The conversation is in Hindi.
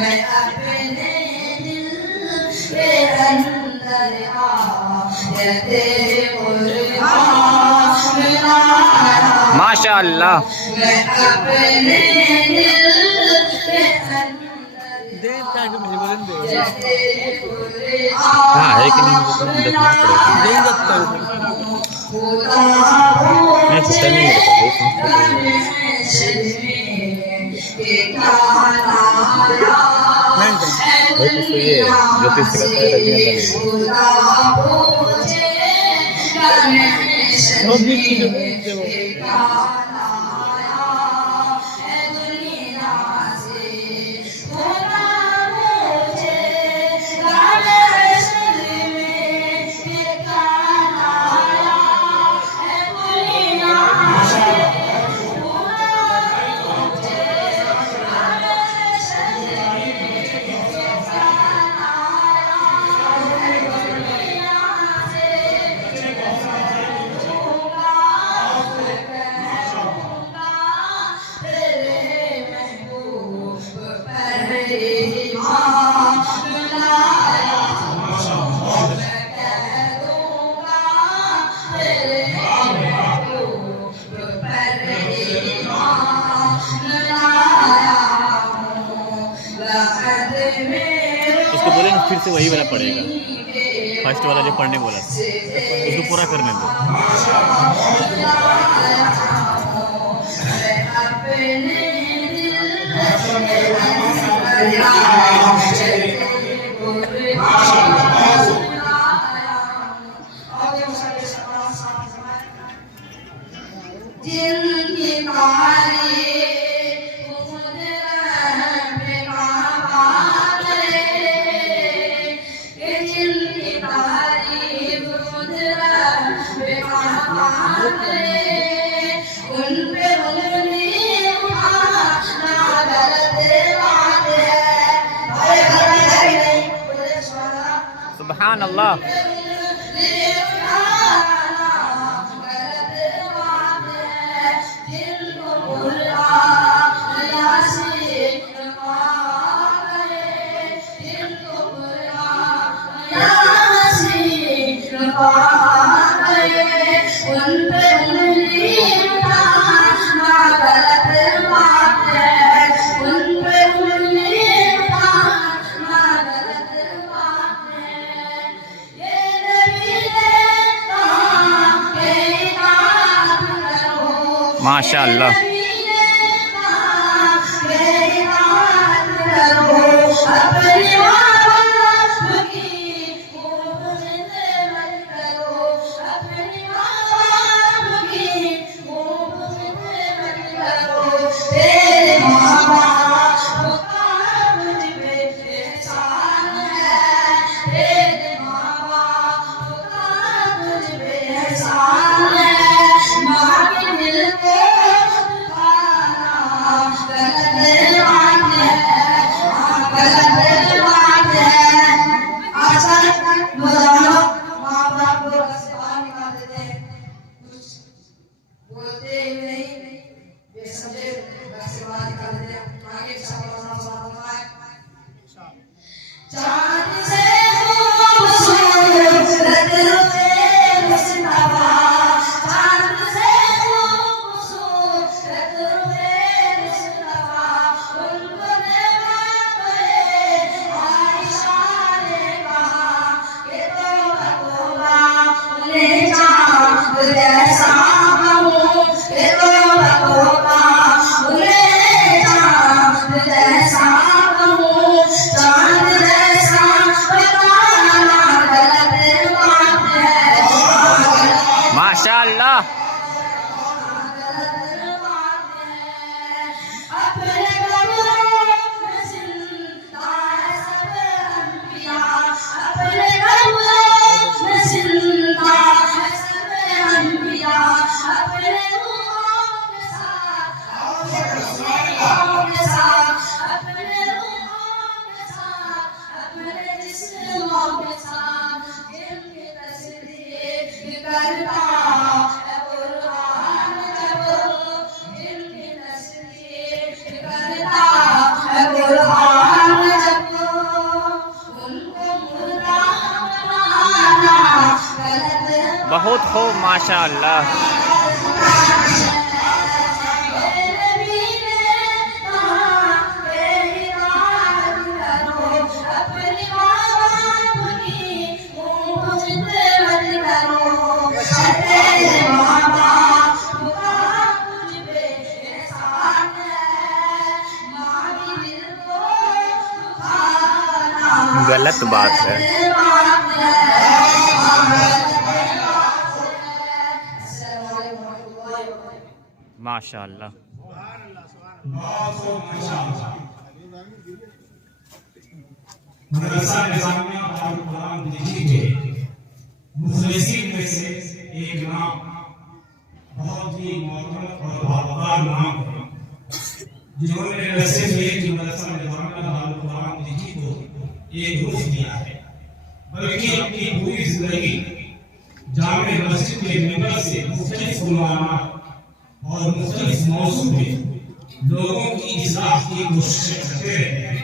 मैं अपने दिल के अंदर आयते कुरान लाया। माशाअल्लाह। मैं अपने दिल के अंदर आयते हाँ है कि नहीं मुझे तो देखना पड़ेगा। नहीं पता नहीं मेरे को भाई तो ये ज्योतिष सिखाता है उसको बोले ना फिर से वही वाला पढ़ेगा, फर्स्ट वाला जो पढ़ने बोला उसको पूरा करने दो। सुभान अल्लाह। माशाअल्लाह। बहुत खूब माशाअल्लाह। गलत बात है। माशाअल्लाह। मदरसा निज़ामिया और कुरान लिखी के मुखलिसीन में से एक नाम, बहुत ही मोहतरम और बावकार नाम है, जिन्होंने न सिर्फ एक मदरसा निज़ामिया और कुरान लिखी को एक रूप दिया है, बल्कि अपनी पूरी जिंदगी जामे मस्जिद के मिंबर से मुख्तलिफ उलमानात और मुख्तलिफ मौज़ू में लोगों की इस्लाह की कोशिश करते रहे हैं।